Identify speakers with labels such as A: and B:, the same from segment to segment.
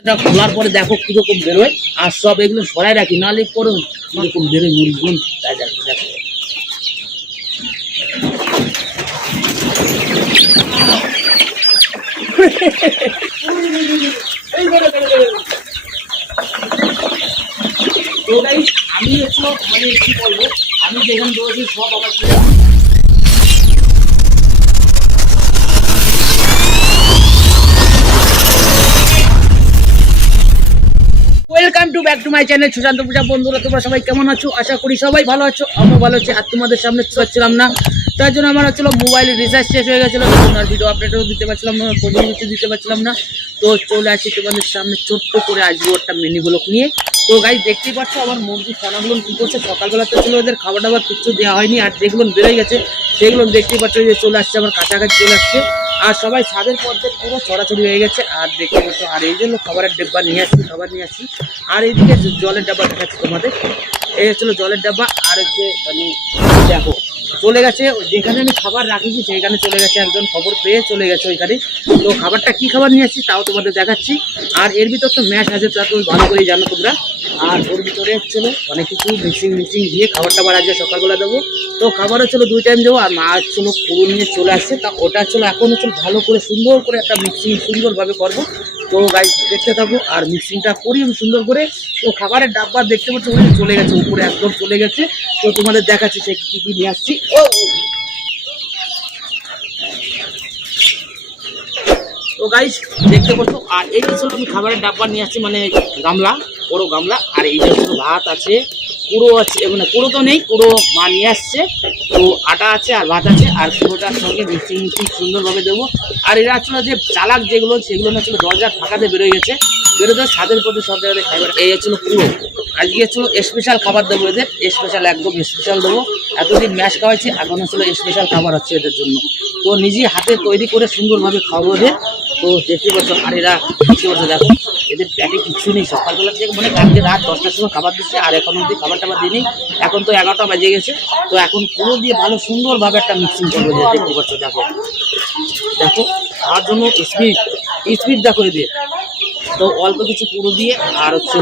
A: এটা খোলার পরে দেখো কীরকম বেরোয়, আর সব এগুলো সরাই রাখি, নাহলে পরে কীরকম বেরোয় মুরগিগুলো, তাই দেখো দেখো। আমি হচ্ছে মানে কি বলব, আমি যেখানে দৌড়াচ্ছি সব আমার back to my channel Sushanta Puja বন্ধুরা, তোমরা সবাই কেমন আছো? আশা করি সবাই ভালো আছো। আমিও ভালো আছি, আর তোমাদের সামনে পাচ্ছিলাম না। তার জন্য আমার হচ্ছিল মোবাইলের রিচার্জ শেষ হয়ে গেছিল আর ভিডিও আপডেটও দিতে পারছিলাম না কোনো কিছু দিতে পারছিলাম না। তো চলে আসি তোমাদের সামনে ছোট্ট করে আসব একটা মিনি ব্লক নিয়ে। তো গাই দেখতেই পাচ্ছ আমার মুরগি ছানাগুলো কী করছে? সকালবেলাতে ছিল ওদের খাবার দাবার কিচ্ছু দেওয়া হয়নি, আর যেগুলো বেরোয় গেছে, সেগুলো দেখতেই পাচ্ছ যে চলে আসছে আমার কাছাকাছি চলে আসছে। আর সবাই ছাদের পর্দে পুরো ছড়াছড়ি হয়ে গেছে। আর দেখতে পাচ্ছ, আর এই জন্য খাবারের ডাব্বা নিয়ে আসছি, খাবার নিয়ে আসছি। আর এইদিকে জলের ডাব্বা দেখাচ্ছি তোমাদের, এই হচ্ছিল জলের ডাব্বা, আর হচ্ছে মানে দেখো, চলে গেছে যেখানে আমি খাবার রাখেছি সেইখানে চলে গেছে একজন, খবর পেয়ে চলে গেছে ওইখানে। তো খাবারটা কি খাবার নিয়ে আসছি তাও তোমাদের দেখাচ্ছি। আর এর ভিতর তো ম্যাশ আছে, তা তুমি ভালো করেই জানো তোমরা। আর ওর ভিতরে হচ্ছিল অনেক কিছু মিক্সিং মিক্সিং দিয়ে খাবার টাবার আজকে সকালবেলা দেবো। তো খাবার হচ্ছিল দুই টাইম দেবো, আর মা হচ্ছিল পুরো নিয়ে চলে আসছে। তা ওটা হচ্ছিল এখন হচ্ছিল ভালো করে, সুন্দর করে একটা মিক্সিং সুন্দরভাবে করব। তো গাই দেখতে থাকব আর মিক্সিংটা করি আমি সুন্দর করে। তো খাবারের ডাব্বা দেখতে পাচ্ছি ওখানে চলে গেছে, উপরে একদম চলে গেছে। তো তোমাদের দেখাচ্ছি সে কী কী নিয়ে আসছি। ও! তো গাইস দেখতে পাচ্ছ, আর এই ছিল আমি খাবারের ডাব্বা নিয়ে আসছি মানে গামলা। বড় গামলা, আর এই যে ভাত আছে, কুড়ো আছে মানে পুরো তো নেই পুরো মা নিয়ে আসছে। তো আটা আছে আর ভাত আছে, আর পুরোটার সঙ্গে মিক্সিং সুন্দরভাবে দেবো। আর এরা আসলে যে চালাক যেগুলো, সেগুলো না ছিল দরজার ফাঁকাতে বেরোয় গেছে। বেরোতে ছাদের প্রতি সব জায়গায় খাবার এই হচ্ছিল পুরো আজকে হচ্ছিল স্পেশাল খাবার দেবো এদের। স্পেশাল একদম স্পেশাল দেবো। এতদিন ম্যাশ খাওয়াইছি, এখন হচ্ছিল স্পেশাল খাবার হচ্ছে এদের জন্য। তো নিজে হাতে তৈরি করে সুন্দরভাবে খাওয়াবো ওদের। তো দেখতে পাচ্ছ এরা দেখতে পাচ্ছ, দেখো, এদের প্যাটে কিচ্ছু নেই। সকালবেলা থেকে মানে কালকে রাত দশটার সময় খাবার দিচ্ছে, আর এখন অবধি খাবার টাবার দিইনি। এখন তো এগারোটা বাজে গেছে। তো এখন পুরো দিয়ে ভালো সুন্দরভাবে একটা মিক্সিং করবে দেখতে পাচ্ছ, দেখো। দেখো, খাওয়ার জন্য স্পিড স্পিড দেখো এদের তো অল্প কিছু পুরো দিয়ে, আর হচ্ছে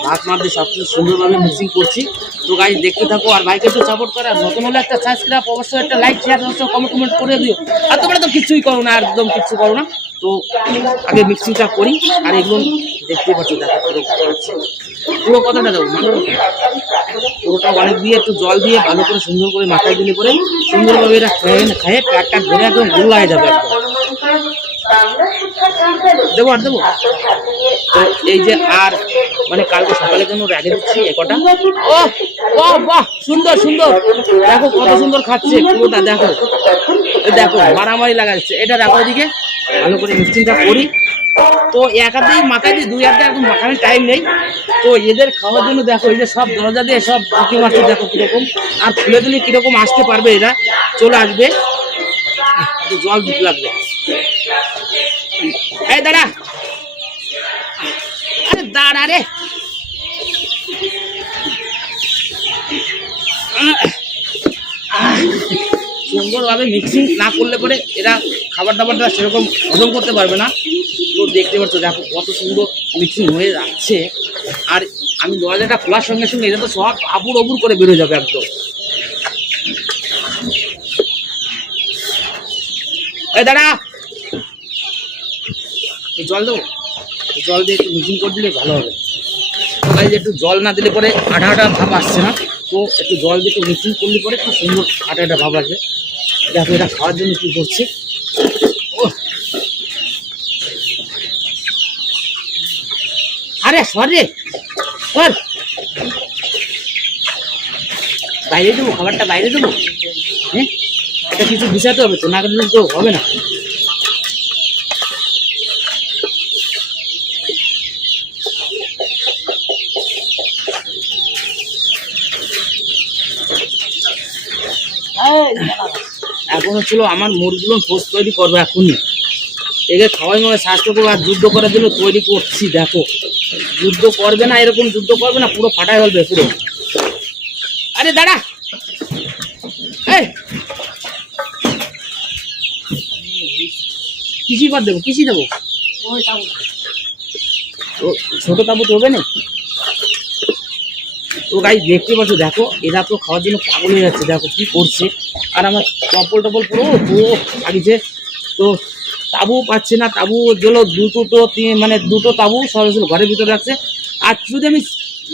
A: হলো ভাত মার দিয়ে সব কিছু সুন্দরভাবে মিক্সিং করছি। তো গাইজ দেখতে থাকো আর ভাইকে একটু সাপোর্ট করে। আর নতুন হলে একটা সাবস্ক্রাইব অবশ্যই একটা লাইক শেয়ার অবশ্যই কমেন্ট কমেন্ট করে দিও। আর তোমরা তো কিছুই করো না একদম কিছু করো না। তো আগে মিক্সিংটা করি। আর এগুলো দেখতে পাচ্ছ, দেখো পুরো পুরো কথাটা দেবো পুরোটা অনেক দিয়ে একটু জল দিয়ে ভালো করে সুন্দর করে মাথায় দিলে করে সুন্দরভাবে এরা খেয়ে খেয়ে প্যাকটা ধরে একদম গোল হয়ে যাবে একদম। দেবো আর দেবো? তো এই যে আর মানে কালকে সকালের জন্য রেখে দিচ্ছি এ ও ও বাহ সুন্দর সুন্দর। দেখো কত সুন্দর খাচ্ছে পুরোটা দেখো। দেখো, মারামারি লাগাচ্ছে এটা রাখো এদিকে। ভালো করে মিক্সিংটা করি। তো এক হাতেই মাথায় দিয়ে, দুই হাতে একদম মাখানোর টাইম নেই। তো এদের খাওয়ার জন্য দেখো, এই যে সব দরজা দিয়ে সব ঢুকি মারছে দেখো কীরকম। আর খুলে দিলে কীরকম আসতে পারবে এরা। চলে আসবে। জল লাগবে। এই দাঁড়া। আরে দাঁড়া রে। সুন্দরভাবে মিক্সিং না করলে পরে এরা খাবার দাবারটা সেরকম হজম করতে পারবে না। তো দেখতে পাচ্ছ, দেখো কত সুন্দর মিক্সিং হয়ে যাচ্ছে। আর আমি দরজাটা খোলার সঙ্গে সঙ্গে এটা তো সব আবুর অবুর করে বেরোয় যাবে একদম। এই দাঁড়া। জল দেবো? জল দিয়ে একটু মিক্সিং করে দিলে ভালো হবে। সবাই যে একটু জল না দিলে পরে আঠা আঠা ভাব আসছে না? তো একটু জল দিয়ে একটু মিক্সিং করলে পরে খুব সুন্দর আঠা আঠা ভাব আসবে। দেখো এটা খাওয়ার জন্য কী করছে। আরে, সরে! সর বাইরে দেবো, খাবারটা বাইরে দেবো? হ্যাঁ? এটা কিছু বিছাতে হবে তো, না দিলে তো হবে না। এখন আমার মুরগুলো পোস্ট তৈরি করব এখনই। একে খাওয়াই মাওয়াই স্বাস্থ্য করব আর যুদ্ধ করার জন্য তৈরি করছি, দেখো। যুদ্ধ করবে না, এরকম যুদ্ধ করবে না, পুরো ফাটাই ফেলবে, পুরো। আরে, দাঁড়া! কিসি কর দেবো কিসি দেবো? ছোট তাবু তো হবে না? তো গাই দেখতে পাচ্ছ দেখো এরা তো খাওয়ার জন্য পাগল হয়ে যাচ্ছে দেখো কি করছে। আর আমার টপল টপল পুরো পুরো লাগিছে তো তাবু পাচ্ছে না তাবু হলো দুটো তিন মানে দুটো তাবু সব এসে ঘরের ভিতরে রাখছে। আর যদি আমি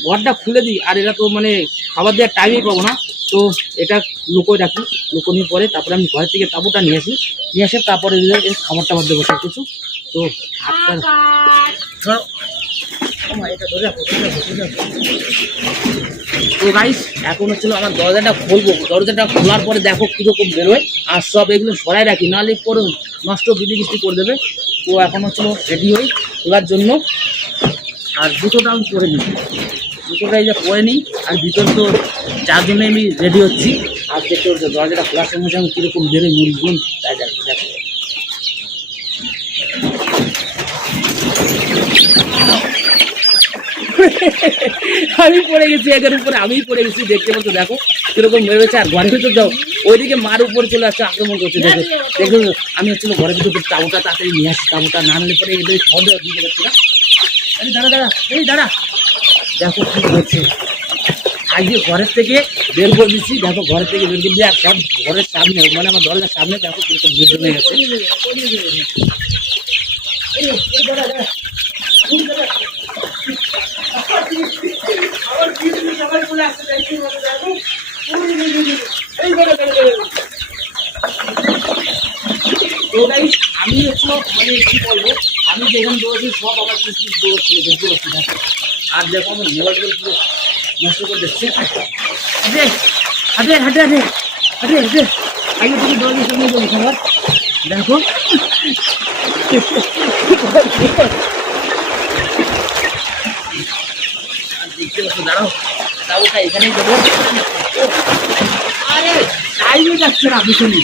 A: ঘরটা খুলে দিই আর এরা তো মানে খাবার দেওয়ার টাইমই পাবো না তো এটা লুকোয় রাখি লুকোনোর পরে তারপরে আমি ঘরের থেকে তাবুটা নিয়ে আসি। নিয়ে আসে তারপরে খাবার টাবার দেবো সব কিছু তো তো গাইস এখন হচ্ছিল আমার দরজাটা খুলবো। দরজাটা খোলার পরে দেখো কীরকম বেরোয়, আর সব এগুলো সরাই রাখি, নাহলে পরে নষ্ট বিধি কিস্তি করে দেবে। তো এখন হচ্ছিল রেডি হই খোলার জন্য। আর জুতোটা আমি পরে নিই। জুতোটা এই যে পরে নিই, আর ভিতর তো যার জন্য আমি রেডি হচ্ছি। আর দেখতে দরজাটা খোলার সঙ্গে সঙ্গে কীরকম বেরোয় মুরগুন তাই দেখো। আমি পড়ে গেছি, এদের উপরে আমিই পড়ে গেছি, দেখতে পাচ্ছ, দেখো কীরকম মেরেছে আর ঘরের ভিতর যাও। ওইদিকে মার উপরে চলে আসছে, আক্রমণ করছে, দেখো। দেখো, আমি হচ্ছিল ঘরের ভিতর তাবুটা তাড়াতাড়ি নিয়ে আসছি তাবুটা না নিলে পরে এদের দেওয়া দিয়ে যাচ্ছে না আরে দাঁড়া দাঁড়া, এই দাঁড়া। দেখো কি হচ্ছে আজকে ঘরের থেকে বের করে দিচ্ছি, দেখো ঘরের থেকে বের করে দিয়ে আর সব ঘরের সামনে মানে আমার দরজার সামনে, দেখো কীরকম বের হয়ে গেছে এই, এই দাঁড়া, দাঁড়া। এই দাঁড়া। আবার কি জিনিস আবার চলে আসছে, দেখছি মানে দেখো। এই দাঁড়া, দাঁড়া, দাঁড়া। তো guys, আমি হচ্ছে মানে কি বলব, আমি যেখানে দৌড়াচ্ছি, সব আমার কিছু পাচ্ছি দেখো আর দেখো আমার মোবাইলগুলো পুরো নষ্ট করে দিচ্ছে। দেখো। দাঁড়াও। তাও ওটা এখানেই দেবো আরে টাইমই যাচ্ছে না ভীষণই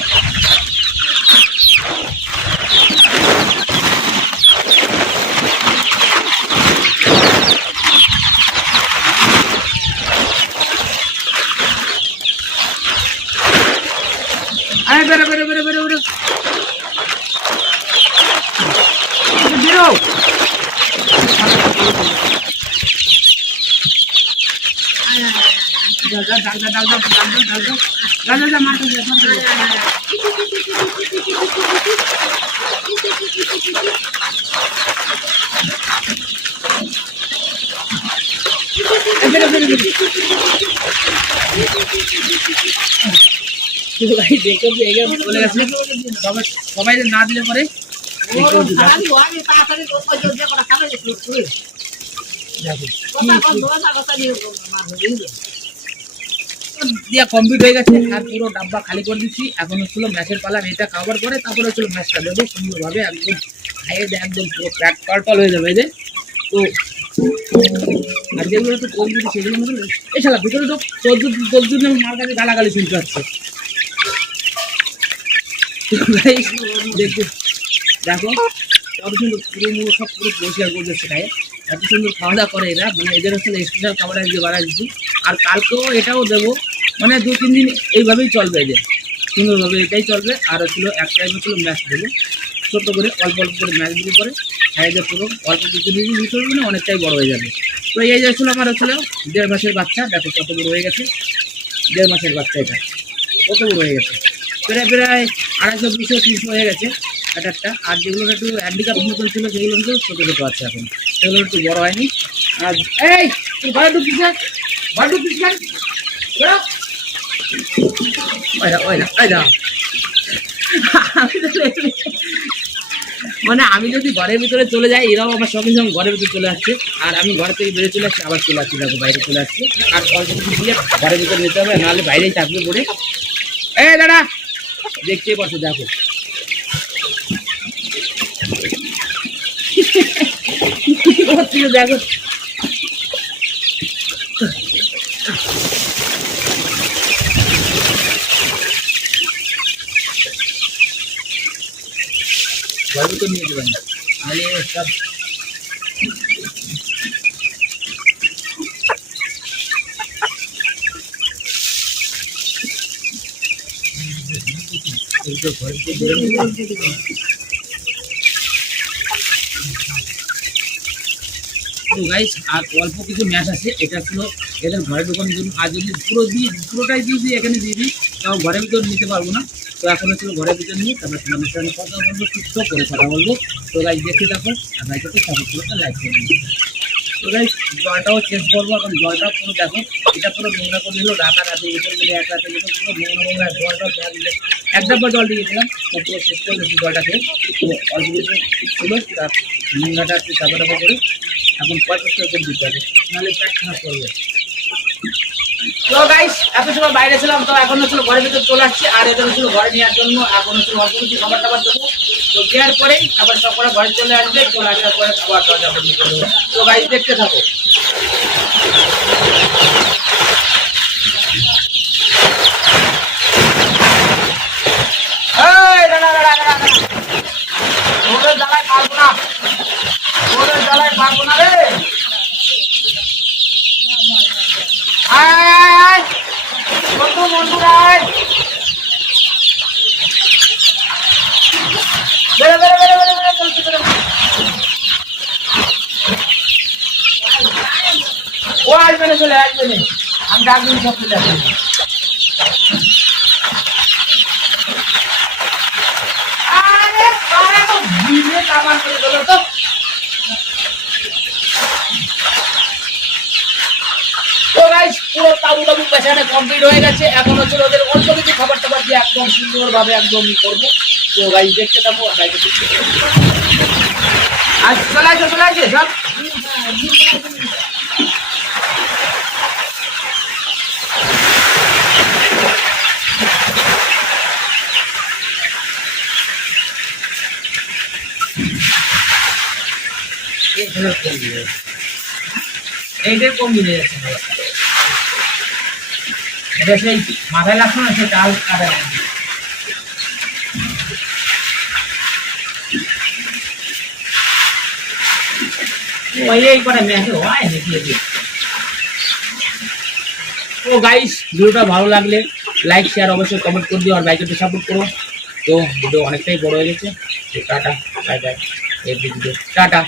A: সবাই না দিলে পরে তাড়াতাড়ি দিয়া কমপ্লিট হয়ে গেছে। আর পুরো ডাব্বা খালি করে দিচ্ছি। এখন হচ্ছিল ম্যাচের পালা এটা কভার করে তারপরে হচ্ছিল ম্যাচটা দেবো সুন্দরভাবে একদম খাইয়ে দেয় একদম পুরো প্যাক টল হয়ে যাবে যে। তো আর যেগুলো একটু কম দিচ্ছি সেগুলো মতো এছাড়া ভিতরে তো জন্য তোর জন্য মার কাছে গালাগালি শুনতে হচ্ছে Guys, দেখো কত সুন্দর পুরো মুড়ো সব পুরো পরিষ্কার করে দিচ্ছে খায় এত সুন্দর খাওয়া দাওয়া করে এরা মানে এদের হচ্ছে স্পেশাল খাবার আজকে বাড়াই দিচ্ছি। আর কালকেও এটাও দেবো। মানে দু, তিন দিন এইভাবেই চলবে এদের সুন্দরভাবে এটাই চলবে। আর হচ্ছিল এক টাইম হচ্ছিল ম্যাচ দেবো। ছোট্ট করে, অল্প অল্প করে ম্যাচ দিলে পরে। খাইয়ে পুরো, অল্প কিছু দিন দিতে হবে না, অনেকটাই বড় হয়ে যাবে। তো এই যাচ্ছিল আমার হচ্ছিল দেড় মাসের বাচ্চা। দেখো কত বড় হয়ে গেছে। দেড় মাসের বাচ্চা এটা। কত বড় হয়ে গেছে। প্রায় প্রায় আড়াইশো দুশো তিনশো হয়ে গেছে এক একটা আর যেগুলো একটু হ্যান্ডিক্যাপ মতন ছিল সেগুলো কিন্তু ছোটো ছোটো আছে এখন। সেগুলো একটু বড় হয়নি। আর এই, তুই ঢুকিস না? বেরো। ওই না ওই আমি তো মানে আমি যদি ঘরের ভিতরে চলে যাই, এরাও আমার সঙ্গে সঙ্গে ঘরের ভিতরে চলে আসছে। আর আমি ঘর থেকে বেরিয়ে চলে আসছি, আবার চলে আসছি, দেখো বাইরে চলে আসছি। আর দিয়ে ঘরের ভিতরে নিতে হবে, নাহলে বাইরেই থাকবে পড়ে। এ দাদা দেখতেই পাচ্ছ দেখো। দেখো। ঘরের ভিতর নিয়ে যাবেন। নাহলে সব ঘরের গাইস আর অল্প কিছু ম্যাচ আছে। এটা ছিল এদের ঘরে ঢোকানোর জন্য। আর যদি পুরো দিয়ে পুরোটাই দিয়ে দিই এখানে দিয়ে দিই, তাও ঘরের ভিতর নিতে পারব না। তো এখন হচ্ছিল ঘরের ভিতর নিয়ে তারপর তোমাদের সঙ্গে কথা বলব সুস্থ করে কথা বলব। তো গাইস দেখতে থাকো আর সাপোর্ট করে লাইক করে দিই তো গাইস জলটাও চেঞ্জ করব, এখন জলটা পুরো দেখো, এটা পুরো নোংরা করে দিল, রাতারাতি এসে মিলে এক রাতে এসে পুরো নোংরা নোংরা জলটা জল দিলে এক ডাব্বা জল দিয়েছিলাম তো পুরো শেষ করে দিচ্ছি জলটাকে তো ছিল তার নোংরাটা একটু চাপা টাপা করে এখন পঁয়ত্রিশ করে দিতে হবে, নাহলে প্যাক খারাপ করবে। তো গাইস এত সময় বাইরে ছিলাম, তো এখন হচ্ছিল ঘরের ভিতরে চলে আসছে, আর এদের হচ্ছিল ঘরে নেওয়ার জন্য, এখন হচ্ছিল অল্প খাবার টাবার দেবো। তো দেওয়ার পরেই আবার সব করে ঘরে চলে আসবে, চলে আসার পরে খাবার দাবার তো গাইস দেখতে থাকো এই, দাঁড়া, দাঁড়া, দাঁড়া, দাঁড়া। তোদের জ্বালায় পারব না তোদের জ্বালায় পারব না রে আয় আয় আয় আয় বন্ধু বন্ধু আয় বেরো বেরো বেরো বেরো বেরো চলছে বেরো ও আসবে না চলে আসবে না আমি ডাক দিন সব চলে আসবে পুরো তাবু টাবু পেছানো কমপ্লিট হয়ে গেছে। এখন হচ্ছে ওদের অল্প কিছু খাবার টাবার দিয়ে একদম সুন্দরভাবে একদম করব। তো গাইস দেখতে থাকব আর গাইকে। আজ চলে আসে চলে আসে, সব। যাচ্ছে মাথায় লাগছে না সে ডাল কাটা তো গাইস ভিডিওটা ভালো লাগলে লাইক শেয়ার অবশ্যই কমেন্ট করে দিও আর বাইককে সাপোর্ট করো। তো ভিডিও অনেকটাই বড় হয়ে গেছে। তো টাটা বাই বাই এই ভিডিও টাটা।